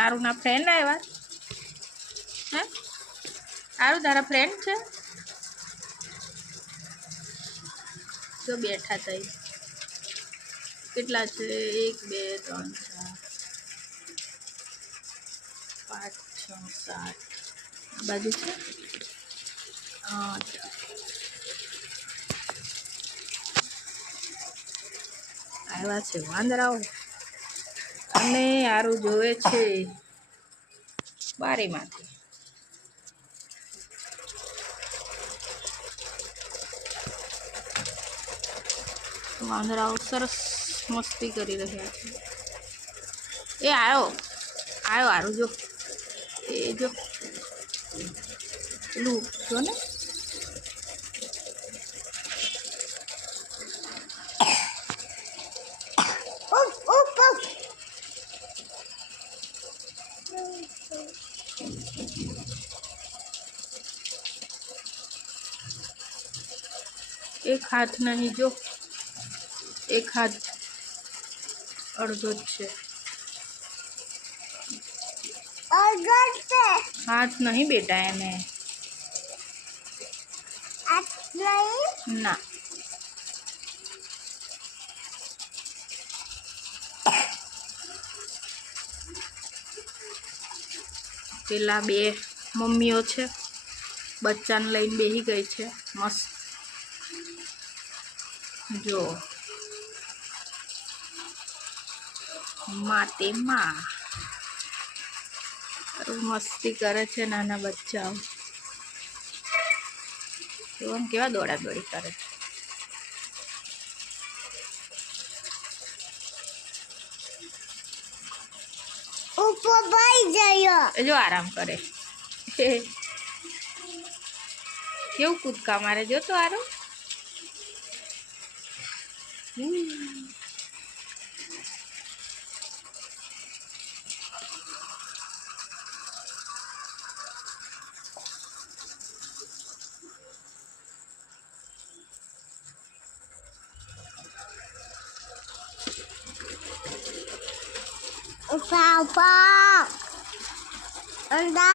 આરુના friend આવ્યા હે? આરુ તારા ફ્રેન્ડ છે? જો બેઠા તઈ કેટલા છે? 1 2 3 4 5 6 7 આ બાજુ છે 8 આવ્યા છે વાંદરાઓ અને આરુ જોવે છે બારીમાંથી. વાંદરાઓ સરસ મસ્તી કરી રહ્યા છે. એ આવ્યો આરુ જો એ જો પેલું જો ને એક હાથ નહીં જો એક હાથ અડધો જ છે. હાથ નહીં બેટા એને ના પેલા બે મમ્મીઓ છે બચ્ચાને લઈને બેસી ગઈ છે મસ્ત જો માતે માં મસ્તી કરે છે નાના બચ્ચાઓ. જોવાનું કેવા દોડા દોડી કરે છે. એ જો આરામ કરે કેવું કૂદકા મારે જો તો આરો. Papa.